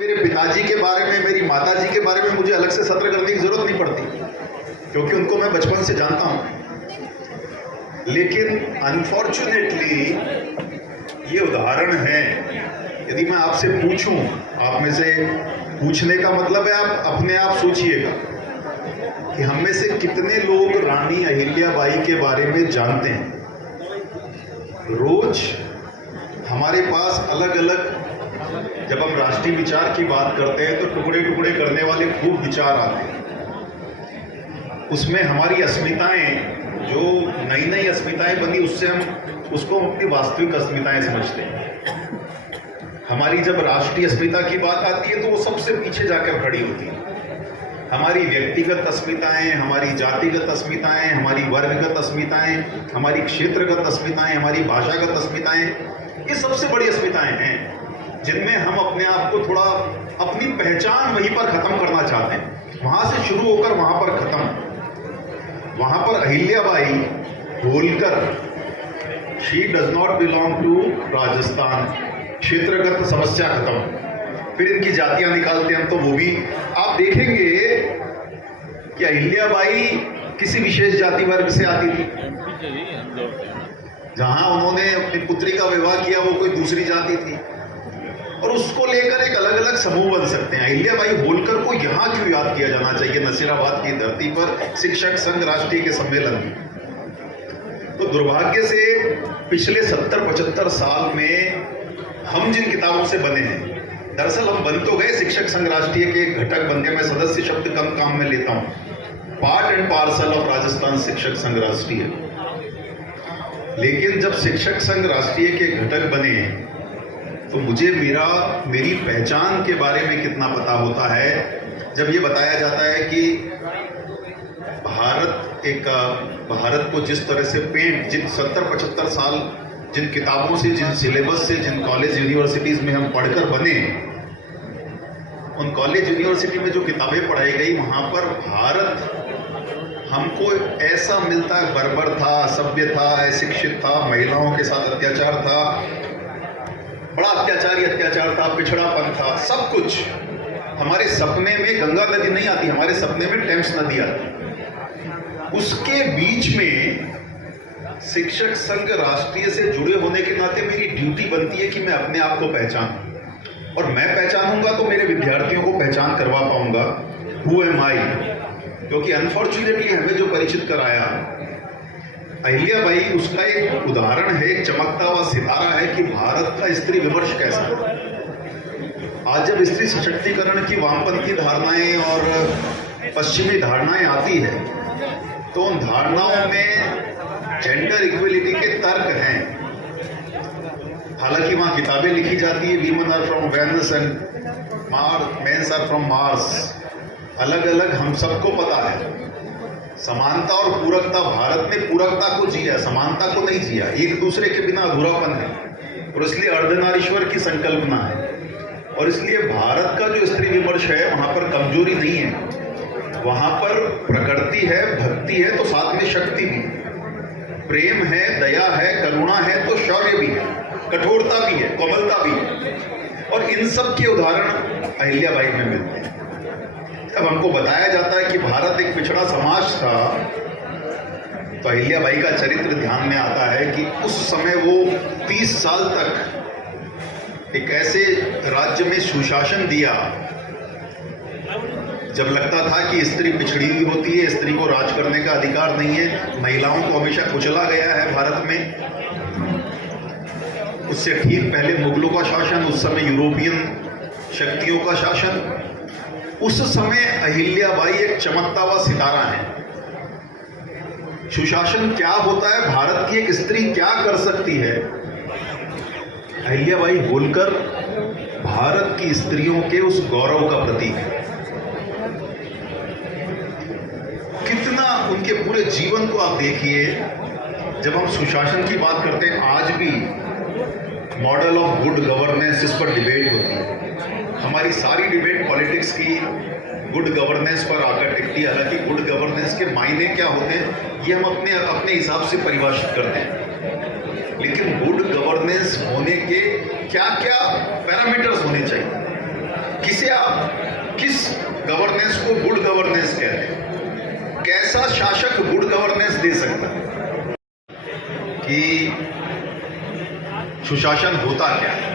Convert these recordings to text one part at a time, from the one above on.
मेरे पिताजी के बारे में, मेरी माताजी के बारे में मुझे अलग से सत्र करने की जरूरत नहीं पड़ती, क्योंकि उनको मैं बचपन से जानता हूं। लेकिन अनफॉर्चुनेटली ये उदाहरण है। यदि मैं आपसे पूछूं, आप में से पूछने का मतलब है आप अपने आप सोचिएगा कि हम में से कितने लोग रानी अहिल्याबाई के बारे में जानते हैं। रोज हमारे पास अलग अलग, जब हम राष्ट्रीय विचार की बात करते हैं तो टुकड़े टुकड़े करने वाले खूब विचार आते हैं। उसमें हमारी अस्मिताएं, जो नई नई अस्मिताएं बनी, उससे हम उसको अपनी वास्तविक अस्मिताएं समझते हैं। हमारी जब राष्ट्रीय अस्मिता की बात आती है तो वो सबसे पीछे जाकर खड़ी होती है। हमारी व्यक्तिगत अस्मिताएं, हमारी जातिगत अस्मिताएं, हमारी वर्गगत अस्मिताएं, हमारी क्षेत्रगत अस्मिताएं, हमारी भाषागत अस्मिताएं, ये सबसे बड़ी अस्मिताएं हैं जिनमें हम अपने आप को थोड़ा, अपनी पहचान वहीं पर खत्म करना चाहते हैं। वहां से शुरू होकर वहां पर खत्म। वहां पर Ahilyabai Holkar, she does not belong to Rajasthan, क्षेत्रगत समस्या खत्म। फिर इनकी जातियां निकालते हैं हम, तो वो भी आप देखेंगे कि अहिल्याबाई किसी विशेष जाति वर्ग से आती थी। जहां उन्होंने अपनी पुत्री का विवाह किया वो कोई दूसरी जाति थी, और उसको लेकर एक अलग अलग समूह बन सकते हैं। अहिल्याबाई होलकर को यहां क्यों याद किया जाना चाहिए नसीराबाद की धरती पर शिक्षक संघ राष्ट्रीय के सम्मेलन में? तो दुर्भाग्य से पिछले 70-75 साल में हम जिन किताबों से बने हैं, दरअसल हम बन तो गए शिक्षक संघ राष्ट्रीय के घटक बन गए। मैं सदस्य शब्द कम काम में लेता हूं, part and parcel of Rajasthan शिक्षक संघ राष्ट्रीय। लेकिन जब शिक्षक संघ राष्ट्रीय के घटक बने तो मुझे मेरी पहचान के बारे में कितना पता होता है जब ये बताया जाता है कि भारत को जिस तरह से जिन 70-75 साल जिन किताबों से, जिन सिलेबस से, जिन कॉलेज यूनिवर्सिटीज में हम पढ़कर बने, उन कॉलेज यूनिवर्सिटी में जो किताबें पढ़ाई गई, वहां पर भारत हमको ऐसा मिलता है, बर्बर था, असभ्य था, अशिक्षित था, महिलाओं के साथ अत्याचार था, बड़ा अत्याचार था, पिछड़ापन था, सब कुछ। हमारे सपने में गंगा नदी नहीं आती, हमारे सपने में टेम्स नदी आती। उसके बीच में शिक्षक संघ राष्ट्रीय से जुड़े होने के नाते मेरी ड्यूटी बनती है कि मैं अपने आप को पहचानूं, और मैं पहचानूंगा तो मेरे विद्यार्थियों को पहचान करवा पाऊंगा हु एम आई। क्योंकि अनफॉर्चुनेटली हमें जो परिचित कराया अहिल्याबाई, उसका एक उदाहरण है, एक चमकता हुआ सितारा है कि भारत का स्त्री विमर्श कैसा है। आज जब स्त्री सशक्तिकरण की वामपंथी धारणाएं और पश्चिमी धारणाएं आती है तो उन धारणाओं में जेंडर इक्वलिटी के तर्क हैं। हालांकि वहां किताबें लिखी जाती है, women are from Venus and mens are from Mars. अलग अलग हम सबको पता है। समानता और पूरकता, भारत ने पूरकता को जिया, समानता को नहीं जिया। एक दूसरे के बिना अधूरापन है, और इसलिए अर्धनारीश्वर की संकल्पना है। और इसलिए भारत का जो स्त्री विमर्श है, वहां पर कमजोरी नहीं है, वहां पर प्रकृति है, भक्ति है, तो साथ में शक्ति भी, प्रेम है, दया है, करुणा है, तो शौर्य भी है, कठोरता भी है, कोमलता भी है। और इन सब के उदाहरण अहिल्याबाई में मिलते हैं। अब हमको बताया जाता है कि भारत एक पिछड़ा समाज था, तो अहिल्याबाई का चरित्र ध्यान में आता है कि उस समय वो 30 साल तक एक ऐसे राज्य में सुशासन दिया जब लगता था कि स्त्री पिछड़ी हुई होती है, स्त्री को राज करने का अधिकार नहीं है, महिलाओं को हमेशा कुचला गया है भारत में। उससे ठीक पहले मुगलों का शासन, उस समय यूरोपियन शक्तियों का शासन। उस समय अहिल्याबाई एक चमकता हुआ सितारा है। सुशासन क्या होता है, भारत की एक स्त्री क्या कर सकती है, अहिल्याबाई होलकर भारत की स्त्रियों के उस गौरव का प्रतीक है। कितना उनके पूरे जीवन को आप देखिए। जब हम सुशासन की बात करते हैं, आज भी मॉडल ऑफ गुड गवर्नेंस, इस पर डिबेट होती है। हमारी सारी डिबेट पॉलिटिक्स की गुड गवर्नेंस पर आकर टिकती है। हालांकि गुड गवर्नेंस के मायने क्या होते हैं ये हम अपने हिसाब से परिभाषित करते हैं, लेकिन गुड गवर्नेंस होने के क्या क्या पैरामीटर्स होने चाहिए। किसे आप किस गवर्नेंस को गुड गवर्नेंस कहते हैं? कैसा शासक गुड गवर्नेंस दे सकता है? कि सुशासन होता क्या है?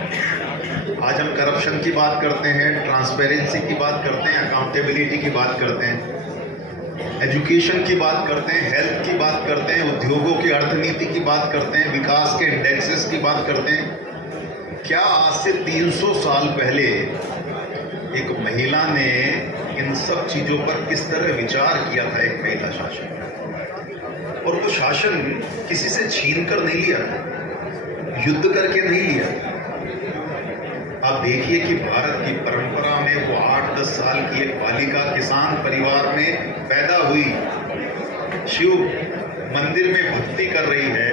आज हम करप्शन की बात करते हैं, ट्रांसपेरेंसी की बात करते हैं, अकाउंटेबिलिटी की बात करते हैं, एजुकेशन की बात करते हैं, हेल्थ की बात करते हैं, उद्योगों की अर्थनीति की बात करते हैं, विकास के इंडेक्सेस की बात करते हैं। क्या आज से 300 साल पहले एक महिला ने इन सब चीजों पर किस तरह विचार किया था? एक महिला शासन, और वो शासन किसी से छीन कर नहीं लिया, युद्ध करके नहीं लिया। आप देखिए कि भारत की परंपरा में वो 8-10 साल की एक बालिका किसान परिवार में पैदा हुई, शिव मंदिर में भक्ति कर रही है,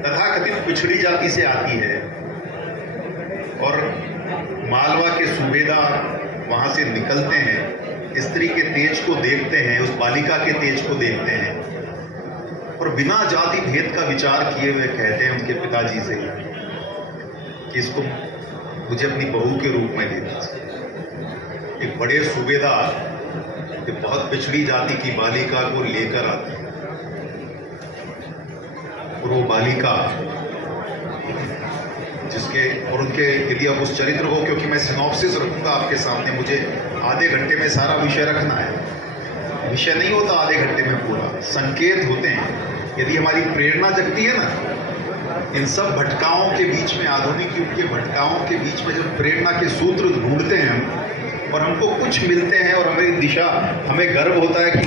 तथाकथित पिछड़ी जाति से आती है, और मालवा के सूबेदार वहां से निकलते हैं, स्त्री के तेज को देखते हैं, उस बालिका के तेज को देखते हैं, और बिना जाति भेद का विचार किए हुए कहते हैं उनके पिताजी से कि इसको मुझे अपनी बहू के रूप में दे दीजिए। एक बड़े सूबेदार एक बहुत पिछड़ी जाति की बालिका को लेकर आते हैं, और वो बालिका जिसके और उनके, यदि अब उस चरित्र को, क्योंकि मैं सिनॉप्सिस रखूंगा आपके सामने, मुझे आधे घंटे में सारा विषय रखना है। विषय नहीं होता आधे घंटे में पूरा, संकेत होते हैं। यदि हमारी प्रेरणा जगती है ना, इन सब भटकाओं के बीच में, आधुनिक युग के भटकाओं के बीच में जब प्रेरणा के सूत्र ढूंढते हैं हम, और हमको कुछ मिलते हैं, और हमें दिशा, हमें गर्व होता है कि